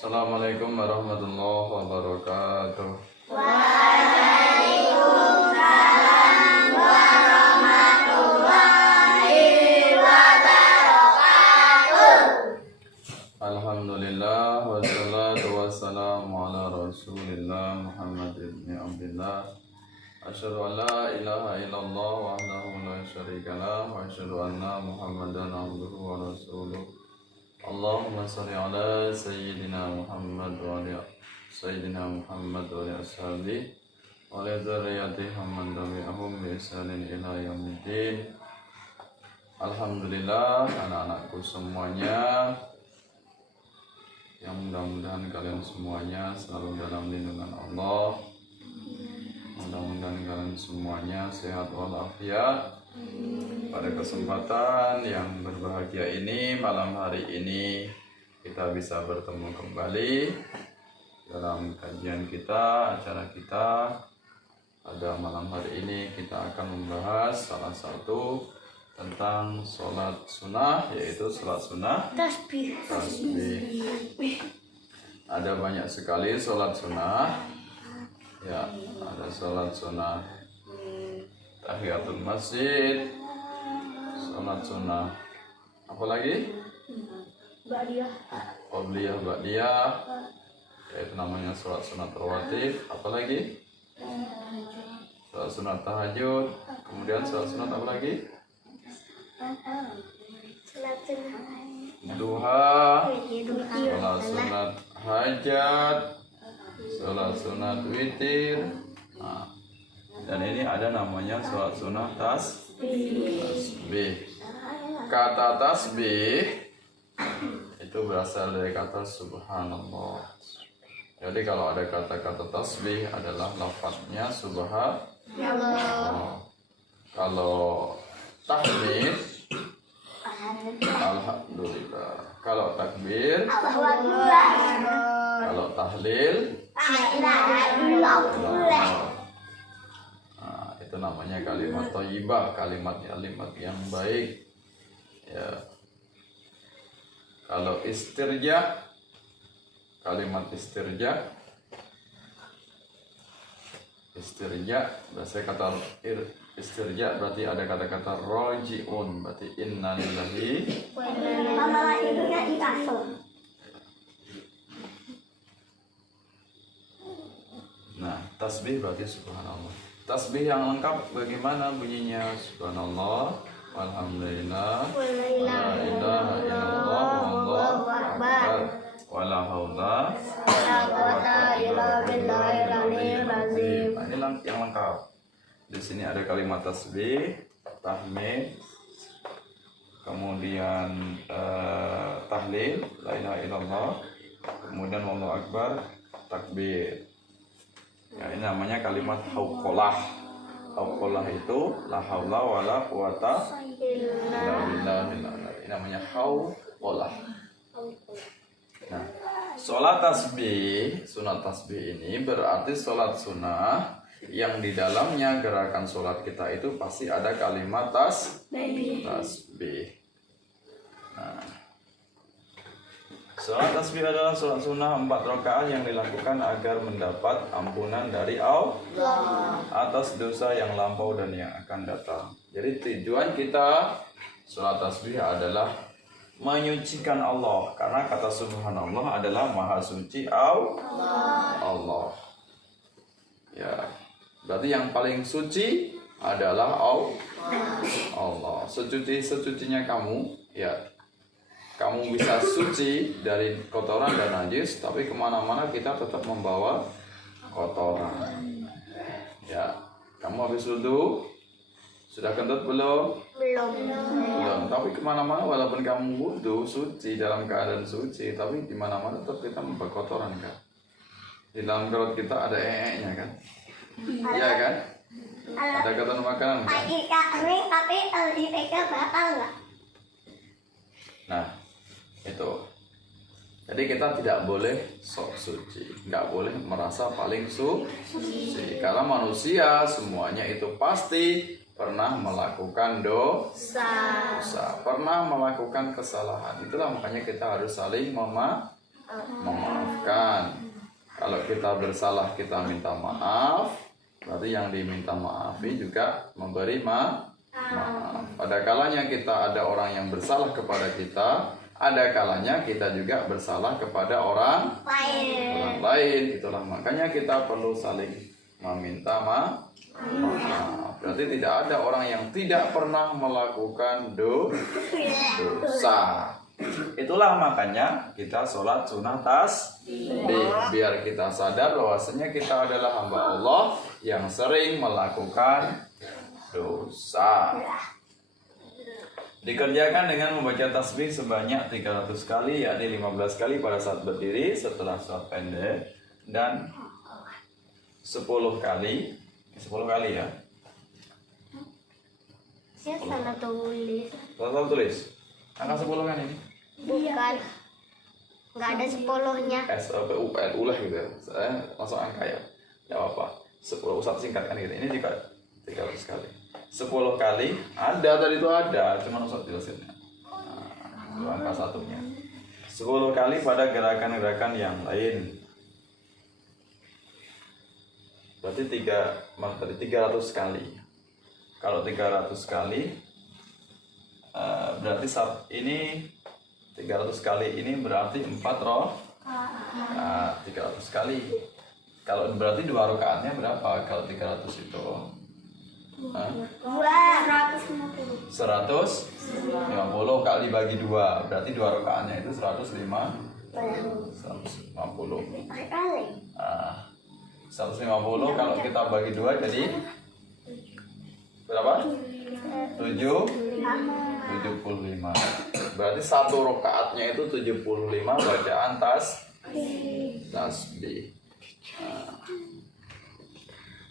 Assalamualaikum warahmatullahi wabarakatuh. Waalaikumsalam warahmatullahi wabarakatuh. Alhamdulillah wassalatu wassalamu ala Rasulillah Muhammad ibn Abdullah. Asyhadu an la ilaha illallah wahdahu la syarikalah wa asyhadu anna Muhammadan abduhu wa rasuluh. Allahumma shalli ala sayyidina Muhammad wa ala sayyidina Muhammad wa ala ashabihi wa ala dzurriyyatihi man tabi'ahum bi ihsanin ila yaumiddin. Alhamdulillah, anak-anakku semuanya, yang mudah-mudahan kalian semuanya selalu dalam lindungan Allah. Mudah-mudahan kalian semuanya sehat walafiat. Pada kesempatan yang berbahagia ini, malam hari ini kita bisa bertemu kembali dalam kajian kita, acara kita. Pada malam hari ini kita akan membahas salah satu tentang sholat sunnah, yaitu sholat sunnah tasbih. Ada banyak sekali sholat sunnah. Ya, ada sholat sunnah tahiyatul masjid, sholat sunnah apa lagi? Qobliyah, ba'diyah, yaitu namanya sholat sunat rawatib. Apa lagi? Sholat sunat tahajud. Kemudian sholat sunat apa lagi? Duha, sholat sunat hajat, sholat sunat witir. Nah, dan ini ada namanya sholat sunat tasbih. Kata tasbih itu berasal dari kata subhanallah. Jadi kalau ada kata-kata tasbih adalah lafadznya subhanallah. Kalau tahmid alhamdulillah. Kalau takbir, kalau tahlil, nah, itu namanya kalimat thayyibah, kalimat yang baik. Ya. Kalau istirja, kalimat istirja berarti kata istirja berarti ada kata-kata rojiun, berarti innalillahi wa inna ilaihi raji'un. Nah, tasbih berarti subhanallah. Tasbih yang lengkap bagaimana bunyinya? Subhanallah, walhamdulillah, wa la ilaha illallah, wallahu akbar, wala haula wala quwwata illa billahil aliyyil azim. Ini yang lengkap. Di sini ada kalimat tasbih, tahmid, kemudian tahlil, la ilaha illallah, kemudian wallahu akbar, takbir. Ya, ini namanya kalimat hauqalah. Hauqalah itu la haula wala quwata illa billah. Ini namanya hauqalah. Nah, sholat tasbih, sunat tasbih ini berarti sholat sunnah yang di dalamnya gerakan sholat kita itu pasti ada kalimat tasbih. Nah, sholat tasbih adalah sholat sunnah 4 rakaat yang dilakukan agar mendapat ampunan dari Allah atas dosa yang lampau dan yang akan datang. Jadi tujuan kita sholat tasbih adalah menyucikan Allah, karena kata subhanallah adalah maha suci Allah. Ya, berarti yang paling suci adalah Allah. Sesucinya kamu, ya, kamu bisa suci dari kotoran dan najis, tapi kemana-mana kita tetap membawa kotoran. Ya, kamu habis wudu, sudah kentut belum? Belum. Tapi kemana-mana walaupun kamu wudu, suci, dalam keadaan suci, tapi di mana-mana tetap kita membawa kotoran kan? Di dalam perut kita ada nya kan? Iya kan? Ada kotoran makanan kan? Nah, itu. Jadi kita tidak boleh sok suci, nggak boleh merasa paling suci. Karena manusia semuanya itu pasti pernah melakukan dosa, pernah melakukan kesalahan. Itulah makanya kita harus saling memaafkan. memaafkan. Kalau kita bersalah kita minta maaf, berarti yang diminta maafi juga memberi maaf. Pada kalanya kita ada orang yang bersalah kepada kita, ada kalanya kita juga bersalah kepada orang lain. Itulah makanya kita perlu saling meminta maaf. Berarti tidak ada orang yang tidak pernah melakukan dosa. Itulah makanya kita sholat sunnah tasbih, biar kita sadar bahwasanya kita adalah hamba Allah yang sering melakukan dosa. Dikerjakan dengan membaca tasbih sebanyak 300 kali, yakni 15 kali pada saat berdiri setelah sholat pendek, dan 10 kali ya. Saya salah tulis. Salah tulis. Angka 10 kan ini? Bukan. Nggak ada 10-nya. SPUL lah gitu ya. Saya langsung angka ya. Tidak apa-apa. 10 usah singkatkan gitu. Ini juga 300 kali. 10 kali ada tadi itu ada, cuma usah jelasinnya. Itu angka satunya. 10 kali pada gerakan-gerakan yang lain. Berarti 300 kali. Kalau 300 kali berarti saat ini 300 kali ini berarti 4 roh. 300 kali. Kalau berarti 2 rakaatnya berapa? Kalau 300 itu 150. 150 kali bagi 2, berarti 2 rakaatnya itu 150. 150 kalau kita bagi 2 jadi berapa? 75. Berarti 1 rakaatnya itu 75 bacaan tasbih.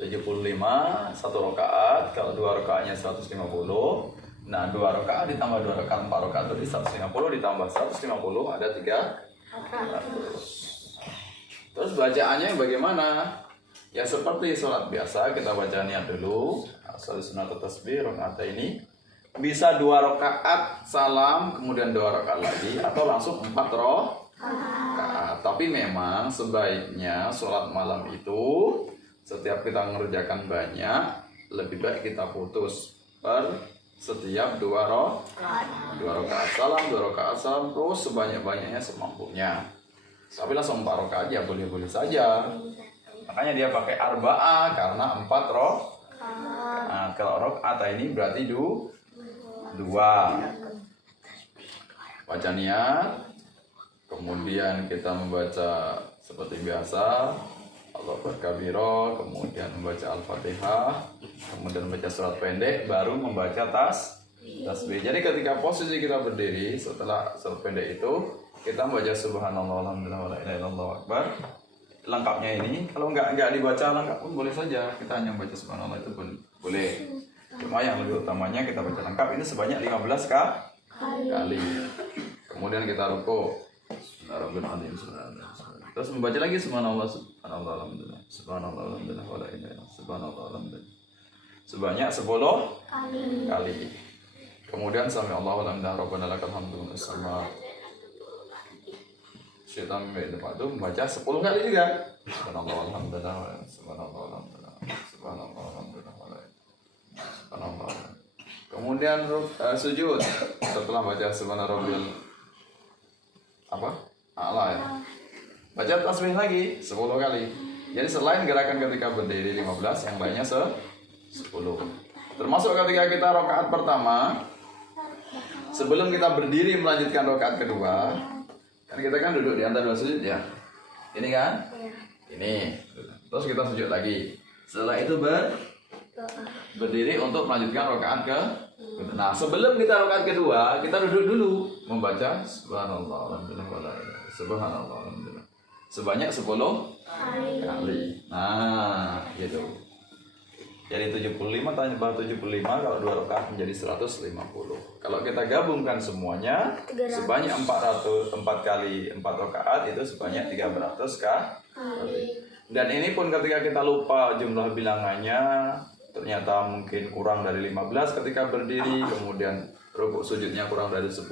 75 1 rakaat, kalau 2 rakaatnya 150. Nah, 2 rakaat ditambah 2 rakaat 4 rakaat itu 150 ditambah 150 ada 300. Terus bacaannya bagaimana? Ya seperti sholat biasa, kita baca niat dulu. Asal sunat tasbih rakaat ini bisa 2 rakaat salam, kemudian 2 rakaat lagi, atau langsung 4 rakaat. Tapi memang sebaiknya sholat malam itu setiap kita mengerjakan banyak, lebih baik kita putus per setiap 2 rakaat salam, 2 rakaat salam, terus sebanyak-banyaknya semampunya. Tapi langsung 4 rakaat ya boleh-boleh saja. Makanya dia pakai arba'ah karena 4 rakaat. Nah, kalau rakaat ini berarti 2. Baca niat, kemudian kita membaca seperti biasa Allahu Akbar, kemudian membaca Al-Fatihah, kemudian membaca surat pendek, baru membaca tasbih. Jadi ketika posisi kita berdiri setelah surat pendek itu, kita membaca Subhanallah, Alhamdulillah, wa la ilaha illallah akbar. Lengkapnya ini, kalau nggak dibaca lengkap pun boleh saja, kita hanya membaca Subhanallah itu pun boleh. Cuma yang lebih utamanya kita baca lengkap ini sebanyak 15 kali. Kemudian kita ruku. Terus membaca lagi subhanallah, subhanallah, alhamdulillah, subhanallah, alhamdulillah, wa la ilaha illallah, subhanallah, alhamdulillah. Sebanyak 10 kali. Kemudian sami Allahu alhamdulillah rabbana lakal hamdu as-sama. Syaitan itu membaca 10 kali juga. Subhanallah, alhamdulillah, subhanallah, alhamdulillah, subhanallah, alhamdulillah, wa la ilaha illallah, subhanallah. Kemudian sujud setelah baca subhana rabbil a'la ya. Baca tasbih lagi 10 kali. Jadi selain gerakan ketika berdiri 15, yang lainnya 10. Termasuk ketika kita rakaat pertama, sebelum kita berdiri melanjutkan rakaat kedua, kan kita kan duduk di antara 2 sujud ya. Ini kan? Ini. Terus kita sujud lagi. Setelah itu berdiri untuk melanjutkan rakaat ke. Nah, sebelum kita rakaat kedua, kita duduk dulu membaca subhanallah alhamdulillah wa la ilaha illallah, subhanallah alhamdulillah. Sebanyak 10 kali. Nah, gitu. Jadi 75 tambah 75 kalau 2 rakaat menjadi 150. Kalau kita gabungkan semuanya sebanyak 4 kali 4 rakaat itu sebanyak 300 kali. Dan ini pun ketika kita lupa jumlah bilangannya, ternyata mungkin kurang dari 15 ketika berdiri, kemudian rukuk sujudnya kurang dari 10,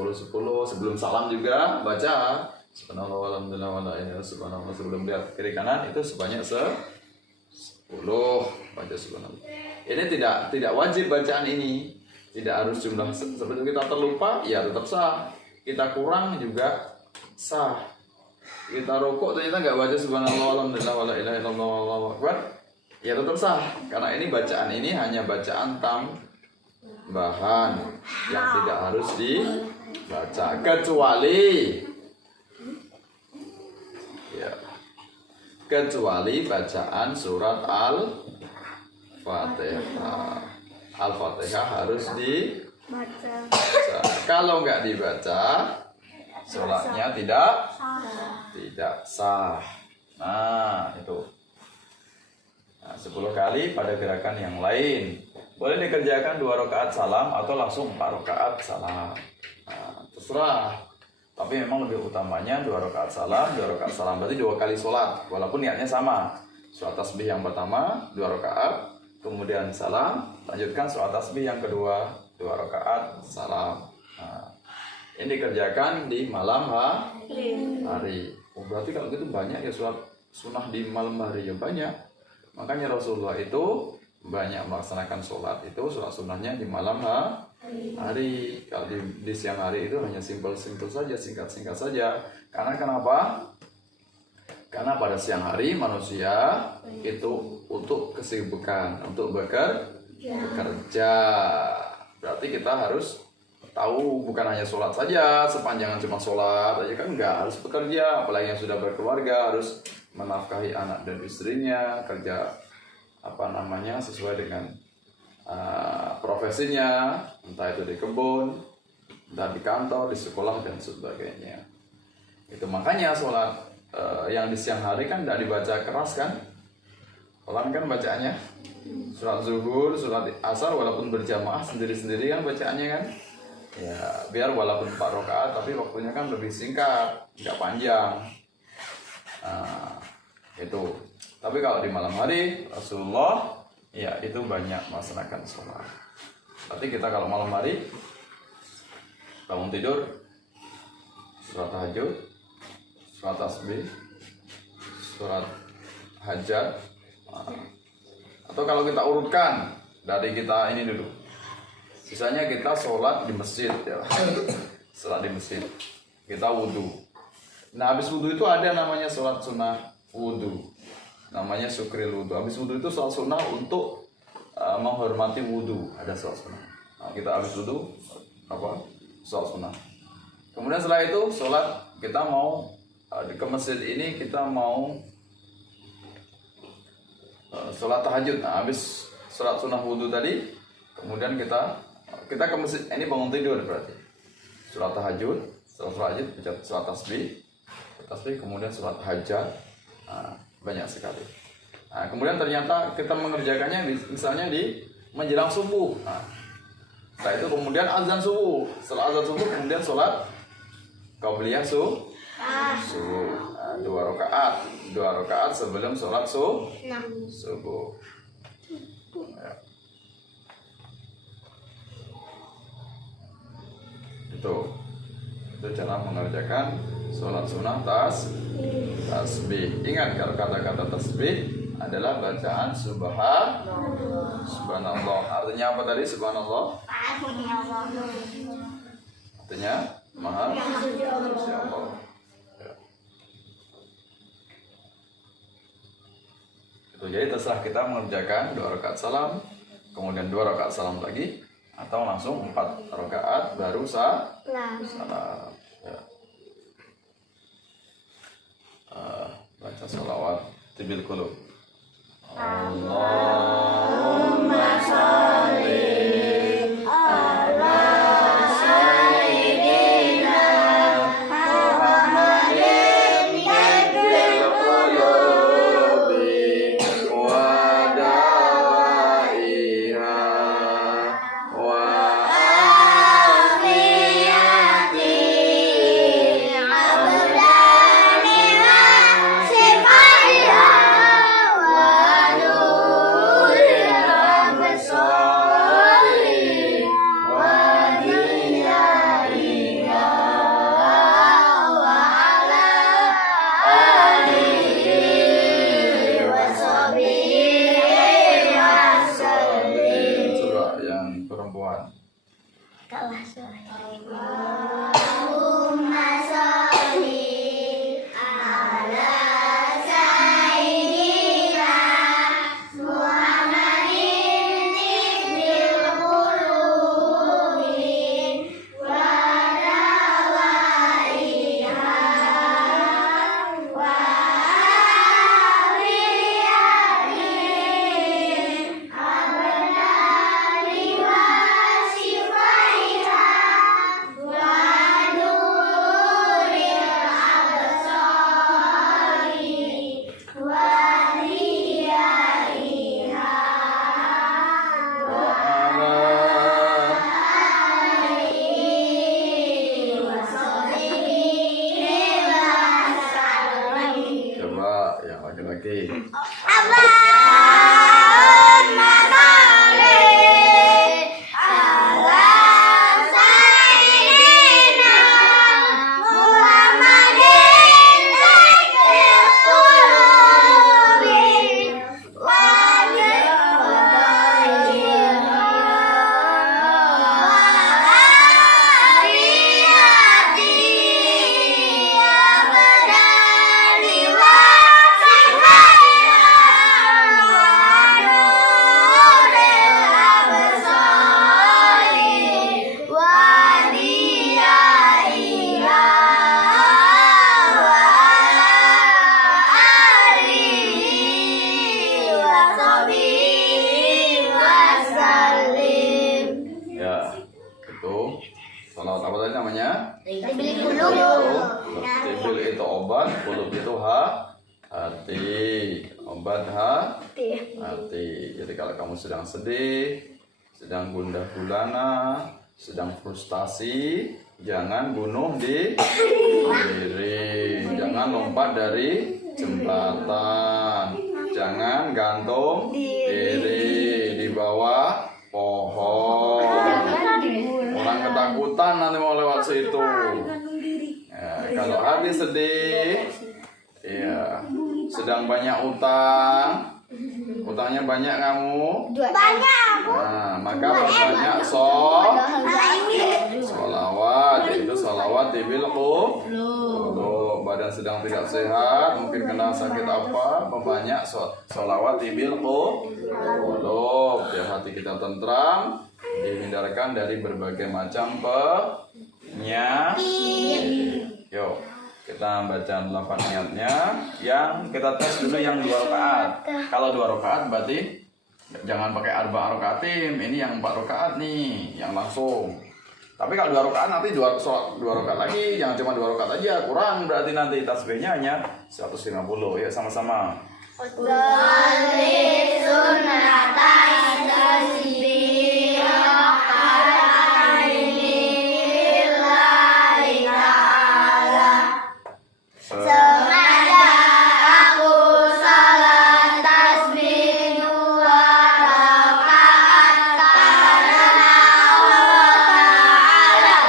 sebelum salam juga baca Subhanallah walhamdulillah wala ilaha illallah subhanallah. Sebelum lihat kiri kanan itu sebanyak 10 baca subhanallah. Ini tidak wajib bacaan ini. Tidak harus jumlah seperti kita terlupa ya tetap sah. Kita kurang juga sah. Kita rokok ternyata nggak baca subhanallah walhamdulillah wala ilaha illallah wallahu akbar ya tetap sah karena ini bacaan ini hanya bacaan tambahan yang tidak harus dibaca kecuali bacaan surat Al-Fatihah. Al-Fatihah harus dibaca. Kalau nggak dibaca, sholatnya tidak sah. Nah, itu. Nah, 10 kali pada gerakan yang lain. Boleh dikerjakan 2 rakaat salam atau langsung 4 rakaat salam. Nah, terserah. Tapi memang lebih utamanya 2 rakaat salam, 2 rakaat salam. Berarti 2 kali sholat. Walaupun niatnya sama. Sholat tasbih yang pertama 2 rakaat, kemudian salam. Lanjutkan sholat tasbih yang kedua 2 rakaat salam. Nah, ini dikerjakan di malam hari. Oh, berarti kalau gitu banyak ya sholat sunnah di malam hari ya banyak. Makanya Rasulullah itu banyak melaksanakan sholat sunnahnya di malam hari. Kalau di siang hari itu hanya simpel saja, singkat saja. Karena kenapa? Karena pada siang hari manusia itu untuk kesibukan, untuk bekerja. Berarti kita harus tahu bukan hanya sholat saja, sepanjangan cuma sholat aja kan enggak, harus bekerja. Apalagi yang sudah berkeluarga harus menafkahi anak dan istrinya, kerja sesuai dengan profesinya, entah itu di kebun, entah di kantor, di sekolah dan sebagainya. Itu makanya sholat yang di siang hari kan tidak dibaca keras kan? Pelan kan bacaannya. Sholat zuhur, sholat asar walaupun berjamaah sendiri-sendiri kan bacaannya kan? Ya biar walaupun 4 rakaat tapi waktunya kan lebih singkat, nggak panjang. Nah, itu. Tapi kalau di malam hari Rasulullah ya itu banyak melaksanakan sholat. Berarti kita kalau malam hari bangun tidur sholat tahajud, sholat tasbih, sholat hajat. Atau kalau kita urutkan dari kita ini dulu, sisanya kita sholat di masjid ya. Sholat di masjid, kita wudhu. Nah habis wudhu itu ada namanya sholat sunnah wudhu, namanya syukril wudhu. Habis wudhu itu sholat sunnah untuk menghormati wudhu, ada sholat sunnah. Nah, kita habis wudhu sholat sunnah. Kemudian setelah itu sholat, kita mau ke masjid ini kita mau sholat tahajud. Nah habis sholat sunnah wudhu tadi, kemudian kita ke masjid. Ini bangun tidur berarti sholat tahajud, sholat tasbih, kemudian sholat hajat. Nah, banyak sekali. Nah, kemudian ternyata kita mengerjakannya misalnya di menjelang subuh. Nah, setelah itu kemudian azan subuh. Setelah azan subuh kemudian sholat qabliyah subuh. Nah, 2 rakaat sebelum sholat subuh. Ya. Itu cara mengerjakan sholat sunnah tasbih. Ingat kalau kata-kata tasbih adalah bacaan subhanallah. Artinya apa tadi subhanallah? Artinya maha suci Allah. Ya. Itu jadi terserah kita mengerjakan 2 rakaat salam, kemudian 2 rakaat salam lagi, atau langsung 4 rakaat baru salam. Ya. Baca sholawat tibil qulub. Allahumma sholli ala sayyidina Muhammadin tibil qulubi wa dawaiha wa afiyati abdani wa sifaiha wa laki-laki. Allahumma sholli ala sayyidina Muhammadin sayyidil qulubi wa Ya, itu salawat apa tadi namanya? Tibil qulub. Tibil itu obat, qulub itu hati. Obat hati. Jadi kalau kamu sedang sedih, sedang gundah gulana, sedang frustasi, jangan bunuh diri, jangan lompat dari jembatan, jangan gantung diri di bawah pohon. Orang ketakutan nanti mau lewat situ. Ya, kalau hati sedih, ya, sedang banyak utang, utangnya banyak kamu. Banyak. Nah, maka perbanyak sholawat, yaitu sholawat tibil qulub. Badan sedang tidak sehat, mungkin kena sakit apa, membanyak sholawat tibil qulub. Biar hati kita tentram, dihindarkan dari berbagai macam penyakit. Yuk, kita baca lafaz niatnya. Yang kita tes dulu yang 2 rakaat. Kalau 2 rakaat berarti jangan pakai arba rakaatim. Ini yang 4 rakaat nih, yang langsung. Tapi kalau 2 rakaat nanti 2 rakaat lagi, jangan cuma 2 rakaat aja, kurang berarti nanti tasbihnya hanya 150. Ya sama-sama. Sholli sunnatai tasbih rakaataini lillahi ta'ala. Sengaja aku salat tasbih 2 rakaat karena Allah Ta'ala.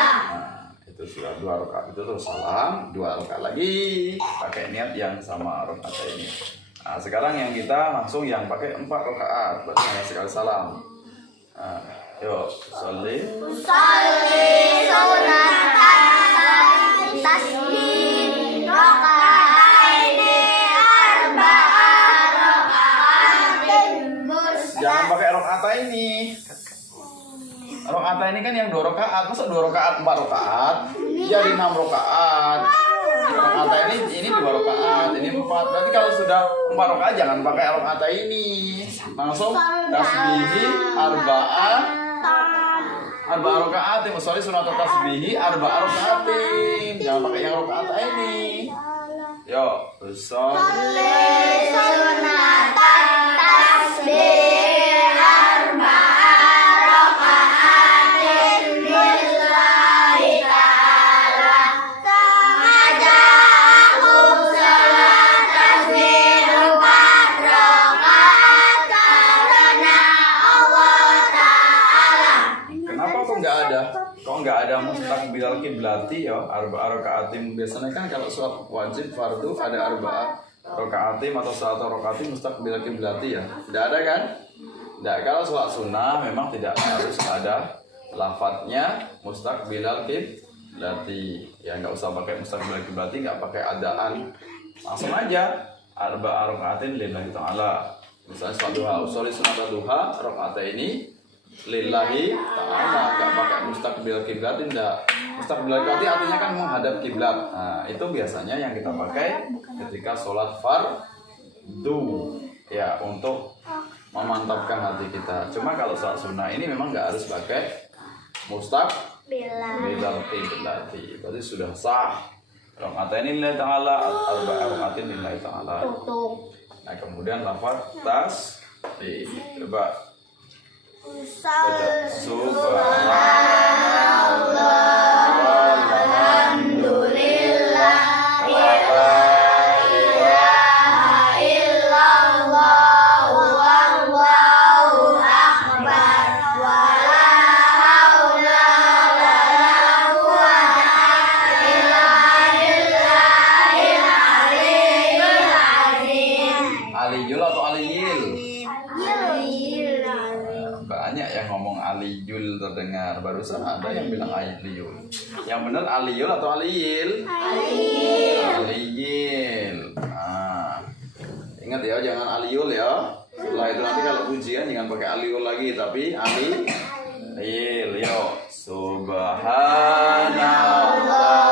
Itu sudah 2 rakaat, itu terus salam, 2 rakaat lagi pakai niat yang sama rakaat ini. Nah, sekarang yang kita langsung yang pakai 4 rakaat, berarti hanya sekali salam. Nah, yuk, sholli Sunnatai tasbih rakaataini arba'a rakaatin jangan pakai rakaat ini. Rakaat ini kan yang 2 rakaat, masa 2 rakaat 4 rakaat? Jadi 6 rakaat. Rakaat ini 2 rakaat, ini 4. Berarti kalau sudah 4 rakaat jangan pakai rakaat ini. Langsung tasbihi arba'a rakaat. Sorry, sunat tasbihi arba'a rakaatin. Jangan pakai yang rakaat ini. Yuk, Sholli sunnatai tasbih arba'a rakaatin lillahi ta'ala. Sengaja aku salat tasbih 4 rakaat karena Allah Ta'ala. kenapa kok nggak ada? Kok nggak ada mustakbilal kiblati ya? Arba'a rakaatim. Biasanya kan kalau sholat wajib fardu ada arba'a rakaatim atau satu rakaatim mustakbilal kiblati ya. Tidak ada kan? Tidak. Kalau sholat sunnah memang tidak harus ada lafadznya mustakbilal kiblati. Ya nggak usah pakai mustakbilal kiblati, nggak pakai adaan. Langsung aja arba'a rakaatin lillahi ta'ala. Misalnya sholat duha, usolli sunat duha rakaat ini lillahi ta'ala, nggak pakai mustaqbil kiblat. Tidak. Mustaqbil kiblat artinya kan menghadap kiblat. Nah, itu biasanya yang kita pakai ketika sholat fardu ya, untuk memantapkan hati kita. Cuma kalau sholat sunnah ini memang nggak harus pakai mustaqbil kiblat. Berarti sudah sah. Rakaat ini lillahi ta'ala, arba'a rakaatin lillahi ta'ala. Nah, kemudian lafaz tasbih. Coba baca subhanallah walhamdulillah wa la ilaha Aliyul atau aliyil? Aliyul. Banyak yang ngomong aliyul terdengar. Barusan ada yang bilang aliyul. Yang benar aliyul atau aliyil? Aliyil. Nah, ingat ya, jangan aliyul ya. Setelah itu nanti kalau ujian jangan pakai aliyul lagi, tapi aliyil. Yuk, subhanallah.